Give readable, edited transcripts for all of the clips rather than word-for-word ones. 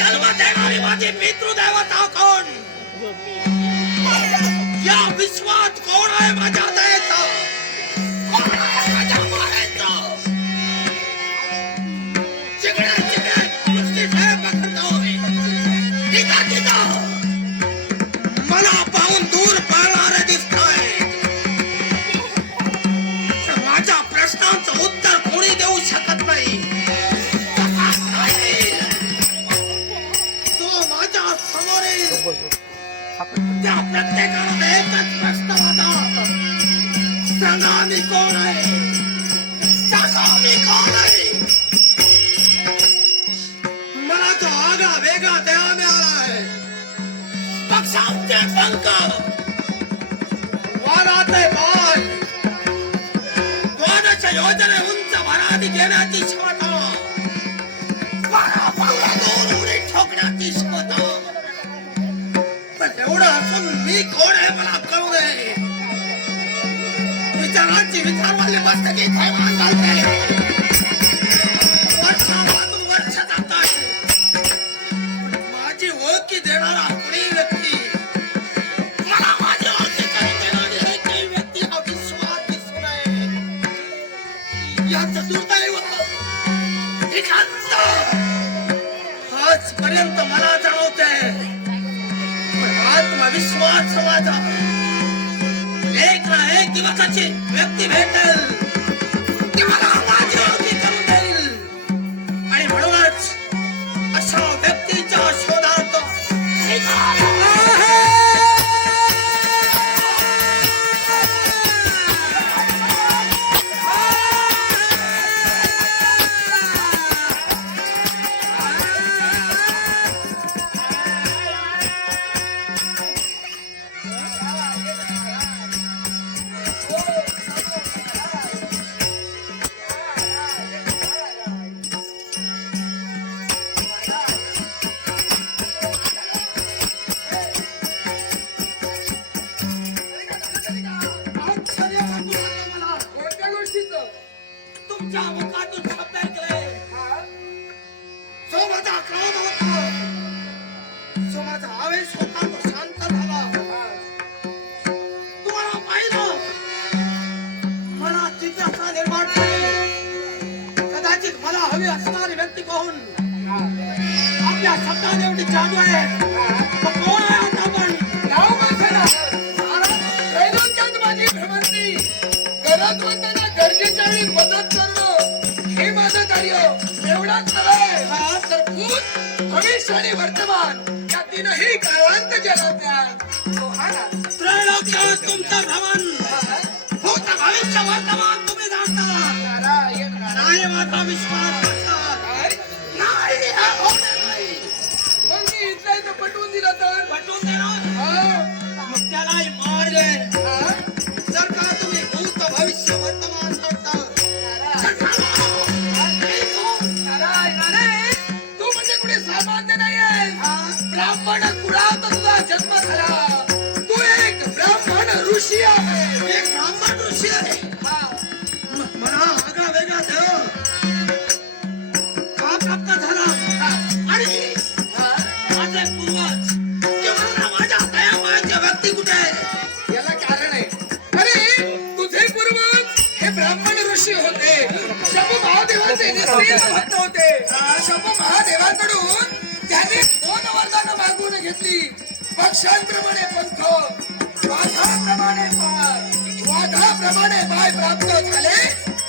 जन्म देणारी माझी पितृदेवता कोण? या विश्वात कोण आहे माझ्या दयेचा? कोण आहे माझ्या माहेरचा? चिकड्या चिकड्या दृष्टीने पकडतोय. तिथं मला पाहून दूर पळणारे दिसताय. माझ्या प्रश्नांचं उत्तर कोणी देऊ शकत नाही. त्या प्रत्येकाला एकच प्रश्न होता. सांगा मी कोण आहे? सांगा मी कोण आहे? मला तो आगळा वेगळा देह मिळालाय. पक्षांचे पंख, वादाचे बाण, द्वादश योजने उंच भरारी घेण्याची क्षमता, दूर उडी ठोकण्याची क्षमता. एवढं असून मी कोण आहे मला कळू नये. विचारांची विचारवाली मस्तकी थैमान घालते. वर्षापासून वर्ष जात आहे. माझी ओळखी देणारा कुणी व्यक्ती, मला माझी ओळखी करून देणारी एकही व्यक्ती हा विश्वात दिसू नये. याचं दुर्दैव आजपर्यंत मला जाणवते. आत्मविश्वास माझा एक ना एक दिवसाची व्यक्ती भेटेल ती मला माझी ओळखी करून देईल. आणि म्हणूनच अशा व्यक्तीच्या शोधात तुमच्या मुखातून शब्द ऐकले. जो माझा क्रोध होता, जो माझा आवेश होता तो शांत झाला. तुम्हाला पाहिलं मला जिज्ञासा निर्माण झाली. कदाचित मला हवी असणारी व्यक्ती कोण? आपल्या शब्दात एवढी जादू आहे. तो कोण आहे आता? पण नाव माझं माझी भ्रमंती करत होताना गरजेच्या वेळी मदत करणं हे माझं कार्य. एवढाच नव्हे तर भूत, भविष्य आणि वर्तमान या तीनही काळांत जलत्यात. त्रैलोक्यात तुमचं भ्रमण, भूत, भविष्य, वर्तमान तुम्ही जाणता. नाही माझा विश्वास बसत. नाही मग मी इथल्या इथं पटवून दिलं तर पटवून देणार. मग त्यालाही मारले. जर का तुम्ही भूत, भविष्य, वर्तमान जाणता, तू म्हणजे कुठे सामान्य नाहीये. ब्राह्मण कुळात तुझा जन्म झाला. तू एक ब्राह्मण ऋषी आहे. एक ब्राह्मण ऋषी आहे. मला आगळा वेगळा देव का प्राप्त झाला? आणि माझे पूर्वज किंवा माझ्या दयामाच्या व्यक्ती कुठे आहे? याला कारण आहे. अरे तुझे पूर्वज हे ब्राह्मण ऋषी होते. शंभू महादेवाचे निस्सीम भक्त होते. शंभू महादेवाकडून त्याने 2 वरदानं मागून घेतली. पक्षांप्रमाणे पंख, वाघाप्रमाणे पाय, वाघाप्रमाणे पाय प्राप्त झाले.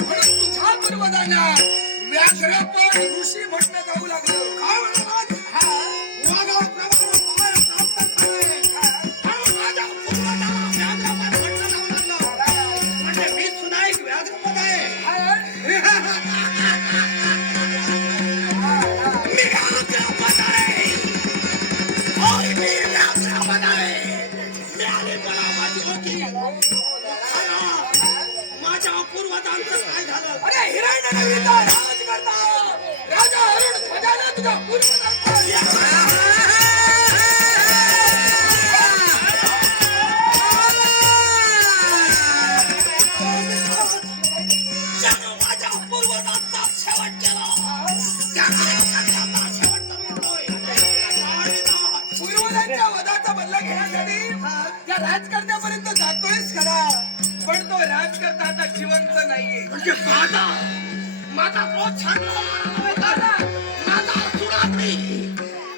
म्हणून तुझ्या पूर्वजांना व्याघ्रपद ऋषी म्हटलं जाऊ लागलं. काय म्हणतात? हा वाघाप्रमाणे पाय प्राप्त झाले. म्हणून माझ्या पूर्वजाला व्याघ्रपद म्हटलं जाऊ लागलं. म्हणजे मी सुद्धा एक व्याघ्रपद आहे. मी व्याघ्रपद आहे. होय, मी व्याघ्रपद आहे. मी आले मला माझी होती. माझ्या पूर्वजांचं काय झालं? अरे हिरण्यकशिपूचा राज करता राजा अरुण ध्वजाला तुझ्या पूर्वजांचा ज्यानं माझ्या पूर्वजांचा शेवट केला, त्याला सगळ्यांचा शेवट करतोय. पूर्वजांच्या वधाचा बदला घेण्यासाठी त्या राजकारण्यापर्यंत जातोयस खरा, पण तो राजकर्ता आता जिवंत नाहीये. म्हणजे माझा प्रोत्साहन माझा सुरात्री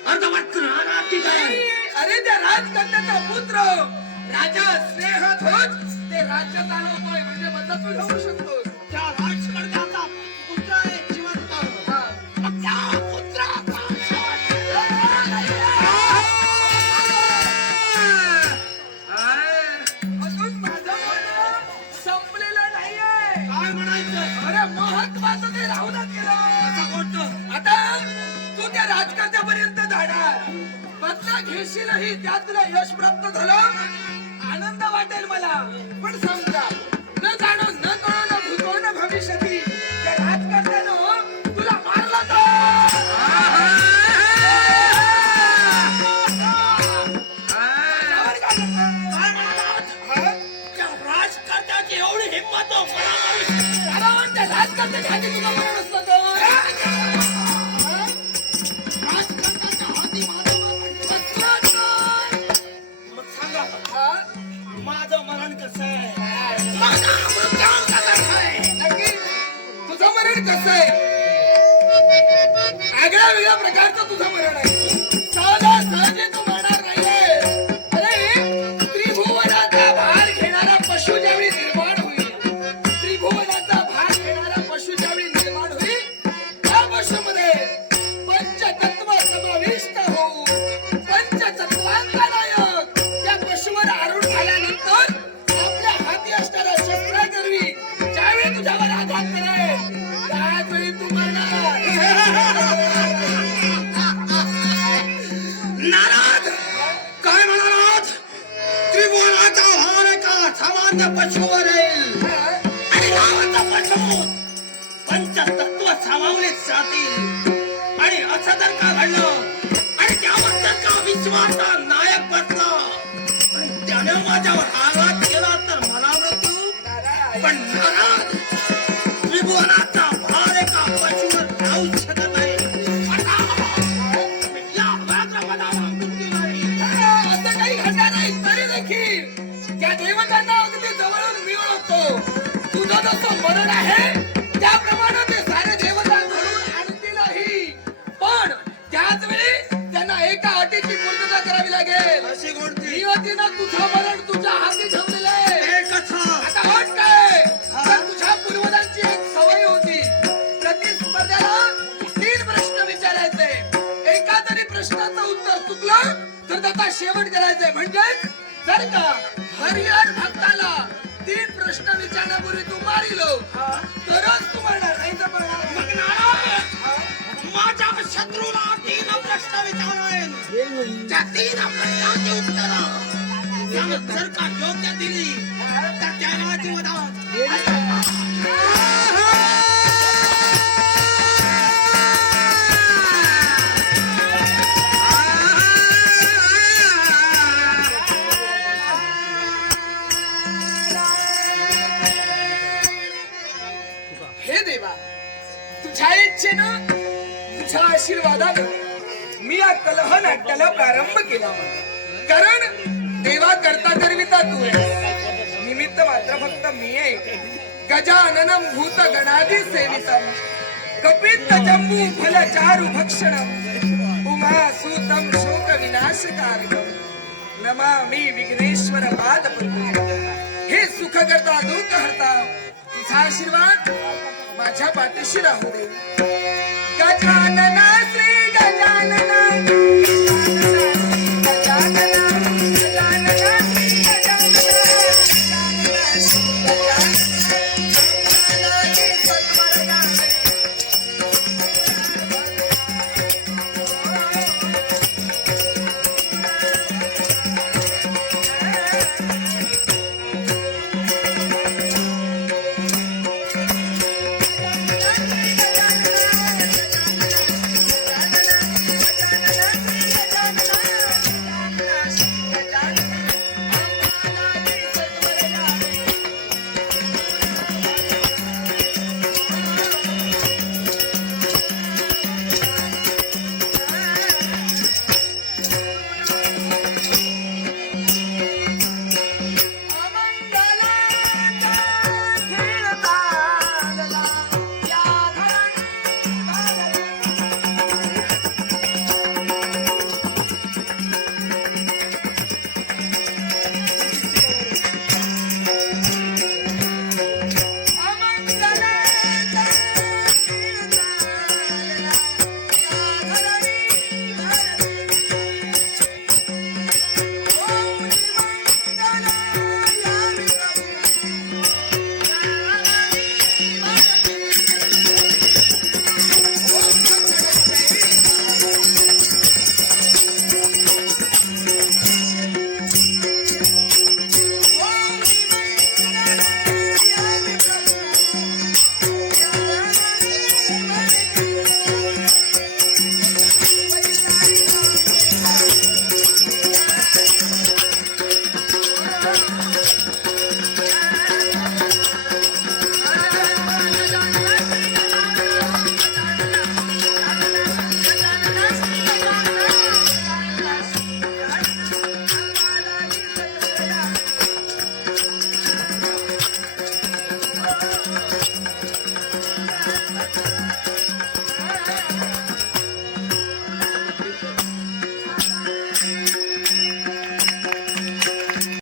अर्धवट राहणार काय? अरे त्या राजकर्त्याचा पुत्र राजा स्नेहध्वज ते राज्य चालवतोय, म्हणजे बदला तू घेऊ शकतो. त्या राजकारण्याचा पुत्र आहे जिवंत. मग त्या पुत्राचा अजून माझं म्हणणं संपलेलं नाहीये. काय म्हणायचं? अरे महत्वाचं ते राहूनच गेलं. कोणतं? आता तू त्या राजकारण्यापर्यंत जाणार, बदला घेशीलही, त्यात तुला यश प्राप्त झालं, आनंद वाटेल मला. पण समजा न जाणो न कळो न भूतो न भविष्यती त्या राजकारण्यानं तुला मारलं तर काय म्हणालात? त्या राजकारण्याची एवढी हिंमत मला मारू शकते? कारण त्या राजकारण्याच्या हाती तुला मरण असलं तर राजकारण्याच्या हाती माझं मरण. मग सांगा, माझं मरण कसं आहे? माझा मृत्यूंचा कसा आहे? नक्की तुझं मरण कसं आहे? आगळ्या वेगळ्या प्रकारचं तुझं मरण आहे. सहजासहजी तू मरणार नाहीये. अरे त्रिभुवनाचा भार घेणारा पशु ज्यावेळी निर्माण होईल, त्रिभुवनाचा भार घेणारा पशु ज्यावेळी निर्माण होईल, त्या पशुमध्ये पंचतत्व समाविष्ट होऊन पंचतत्वांचा नायक त्या पशुवर आरूढ झाल्यानंतर आपल्या हाती असणाऱ्या शस्त्राकरवी ज्यावेळी तुझ्यावर आघात करेल, त्याचवेळी तू मरणार. नारद, काय म्हणालात? त्रिभुवनाचा भार एका सामान्य पशुवर येईल आणि गावाचा पशु पंचतत्व सामावलीत जातील. आणि असं जर का घडलं आणि त्यावर जर का विश्वाचा नायक बसला आणि त्याने माझ्यावर आघात केला तर मला मृत्यू. पण नारद, त्रिभुवनाचा भार एका पशुवर राहू शकत नाही. या व्याघ्रपदाला मृत्यू नाही. असं काही घडणार नाही, तरी देखील त्या देवतांना अगदी जवळून मी ओळखतो. तुझं जसं मरण आहे त्याप्रमाणे ते सारे देवता घडून आणतीलही, पण त्याच वेळी त्यांना एका अटीची पूर्तता करावी लागेल. अशी कोणती? नियतीनं तुझं मरण तुझ्या हाती ठेवलेलं आहे. हे कसं? आता अट काय? तर तुझ्या पूर्वजांची एक सवय होती, प्रतिस्पर्ध्याला 3 प्रश्न विचारायचे. एका जरी प्रश्नाचं उत्तर चुकलं तर त्याचा शेवट करायचंय. म्हणजे जर का हरिहर भक्ताला 3 प्रश्न विचारण्यापूर्वी तू मारिलो तरच तू म्हणणार, नाही तर म्हणणार नाही. मग नारद, माझ्या शत्रूला 3 प्रश्न विचारेन. त्या 3 प्रश्नांची उत्तरं त्यानं जर का योग्य दिली तर त्याला जीवदान. हे देवा, तुझ्या इच्छेनं तुझ्या आशीर्वादानं मी या कलह नाट्याला प्रारंभ केला. कारण देवा करता करविता तू आहे, निमित्त मात्र फक्त मी आहे. गजाननं भूत गणादी सेवितम कपित्त जम्बू फल चारु भक्षणम उमा सूतम शोक विनाशकारिणम नमामि विघ्नेश्वर पादपद्मे. हे सुख करता दुःख हरता तुझा आशीर्वाद माझ्या पाठीशी राहू दे. गजा